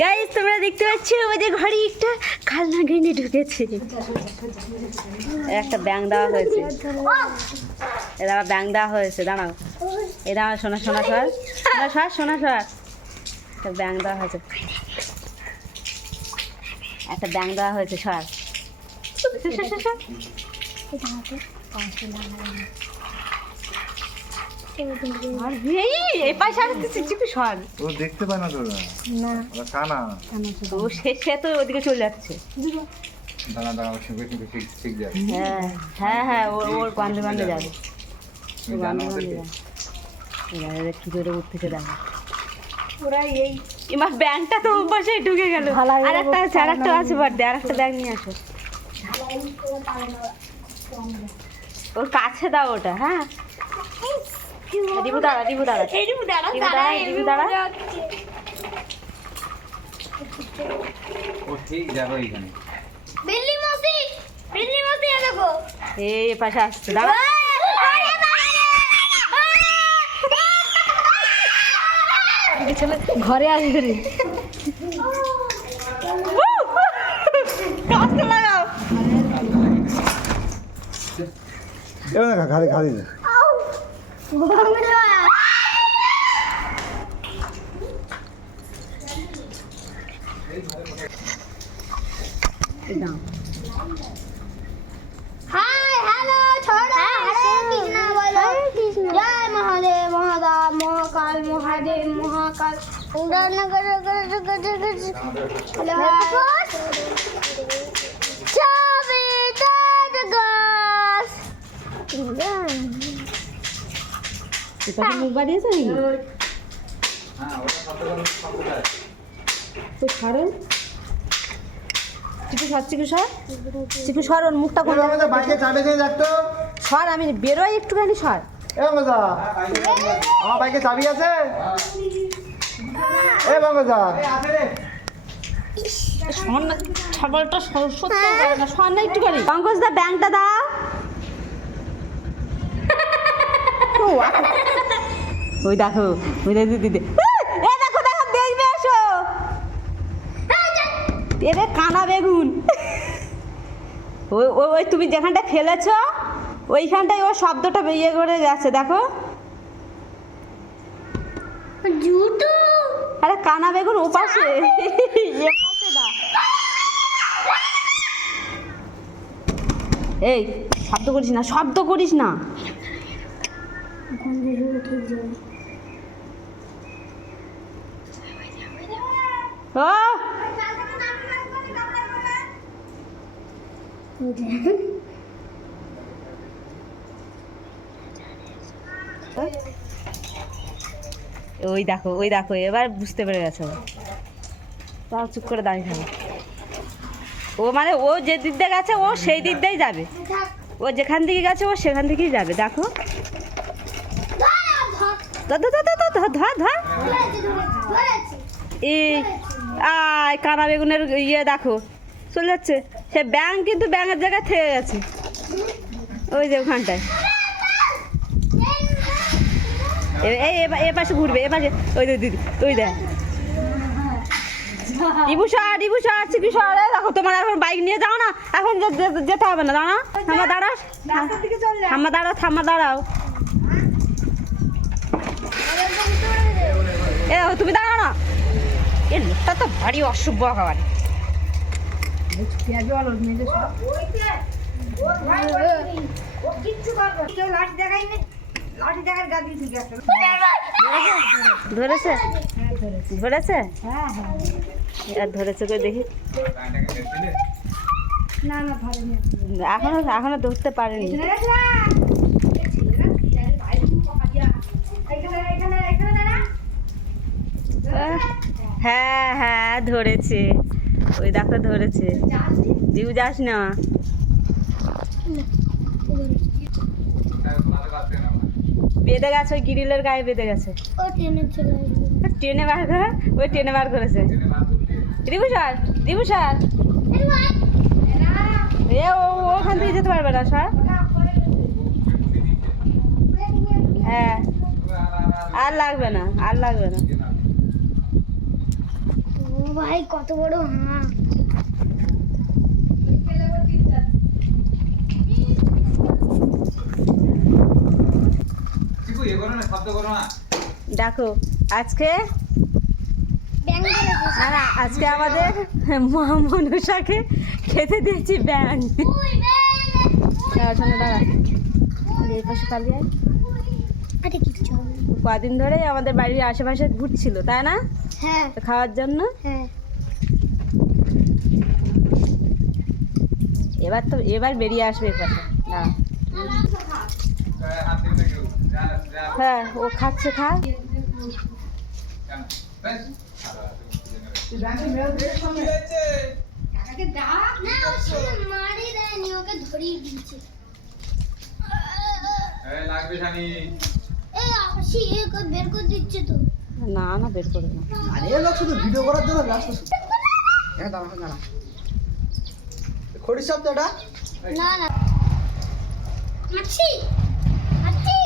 Guys তোমরা দেখতে পাচ্ছ আমাদের ঘরে একটা খালনা গেন্ডে ঢুকেছে। একটা ব্যাং দেওয়া হয়েছে। এ দাঁড়া ব্যাং দেওয়া হয়েছে, দাঁড়াও। এই দাঁড়াও সোনা সোনা সর সোনা সর সোনা সর একটা ব্যাং দেওয়া হয়েছে। একটা ব্যাং দেওয়া হয়েছে, সর সর, সর, সর, সর। আর এই এই পাশে আর কিছু কিছু সর। ও দেখতে পায় না তোরা ওরা। কানা। সে তো ওদিকে চলে যাচ্ছে। দাঁড়া দাঁড়া ওর সঙ্গে কিন্তু ঠিক ঠিক যাবে। হ্যাঁ হ্যাঁ হ্যাঁ ওর ওর যাবে। জানো ওদেরকে। এবারে কি করে উঠতেছে দেখো ওরা এই এবার ব্যাংকটা তো পাশে ঢুকে গেল। আর একটা আছে আর একটা আছে বার্থডে আর একটা ব্যাগ নিয়ে আসো। ওর কাছে দাও ওটা হ্যাঁ। রিবু দাঁড়া রিবু দাঁড়া। রিবু দাঁড়া রিবু দাঁড়া ও ঠিক যাবে ওইখানে। বিল্লি মসি বিল্লি মসি দেখো। এই পাশে আসছে দাঁড়া। ঘরে আসবে রে। কাজটা লাগাও এবার না હાય હેલો છોડા હરે કૃષ્ણ બોલો જય મહાદેવ મહાદેવ મહાકાલ મહાદેવ મહાકાલ ઉડાન ગર ગર ગર ગર ગર পাশে মুখ বাড়িয়েছে নাকি? তো চিকু সর চিকু সর। চিকু সর ওর মুখটা কোন বাইকে চাবি দিয়ে যাক তো। সর আমি বেরোই একটুখানি সর। এ মজা আমার বাইকে চাবি আছে? এ মজা সর না ছাগলটা সর- সত্যি না সর না একটুখানি। পঙ্কজ দা ব্যাংকটা দাও। আ- ওই দেখো ওই দেখো দিদি এ দেখো দেখো দেখবে এসো এরে কানা বেগুন। ওই ওই তুমি যেখানটা ফেলেছো ওইখানটায় ও শব্দটা ইয়ে করে গেছে দেখো। জুতো। আরে কানা বেগুন ওপাশে পাশে। এই শব্দ করিস না শব্দ করিস না। ওই দেখো ওই দেখো, এবার বুঝতে পেরে গেছে। তাও চুপ করে দাঁড়িয়ে থাকো। ও মানে ও যে দিক দিয়ে গেছে, ও সেই দিক দিয়েই যাবে। ও যেখান থেকে গেছে, ও সেখান থেকেই যাবে, দেখো। ধর ধর ধর ধর ধর ধর ধর। এই আয় কানা বেগুনের ইয়ে দেখো চলে যাচ্ছে। সে ব্যাং কিন্তু ব্যাঙের জায়গায় থেকে গেছে। ওই যে ওখানটায়। এ- এই এ- পাশে ঘুরবে এ পাশে। ওই যে দিদি ওই দেখ। রিবু সর রিবু সর চিকু সর দেখো তোমার এখন বাইক নিয়ে যাও না। এখন যেতে হবে না দাঁড়া। থামা দাঁড়াও। থামা দাঁড়াও থামা দাঁড়াও। দেখো তুমি দাঁড়াও না এ লোকটা তো ভারী অসভ্য একেবারে ধরেছে? ধরেছে? আর ধরেছে দেখি। এখনও এখনও ধরতে পারেনি। হ্যাঁ হ্যাঁ ধরেছে। ওই দেখো ধরেছে। দিউ যাস না। বেঁধে গেছে ওই গ্রিলের গায়ে বেঁধে গেছে। ট্রেনে বার করে ওই ট্রেনে বার করেছে। রিবু স্যার রিবু স্যার এ ও ও ওখান থেকে যেতে পারবে না স্যার হ্যাঁ আর লাগবে না আর লাগবে না। ভাই কত বড় হাঁ চিকু করো না শব্দ করো না। দেখো আজকে আজকে আমাদের মা মনুষাকে খেতে দিয়েছি ব্যাং ওই দাঁড়া। দাঁড়া এই পাশে পালিয়ে। আরে না। কদিন ধরেই আমাদের বাড়ির আশেপাশে ঘুরছিল তাই না? হ্যাঁ। তো খাওয়ার জন্য? হ্যাঁ। এবার তো এবার বেরিয়ে আসবে না হ্যাঁ ও খাচ্ছে খা। লাগবে জানি বের করে দিচ্ছে তো। না না বের করে না। ভিডিও করার জন্য ব্যস্ত না না। মাছি মাছি।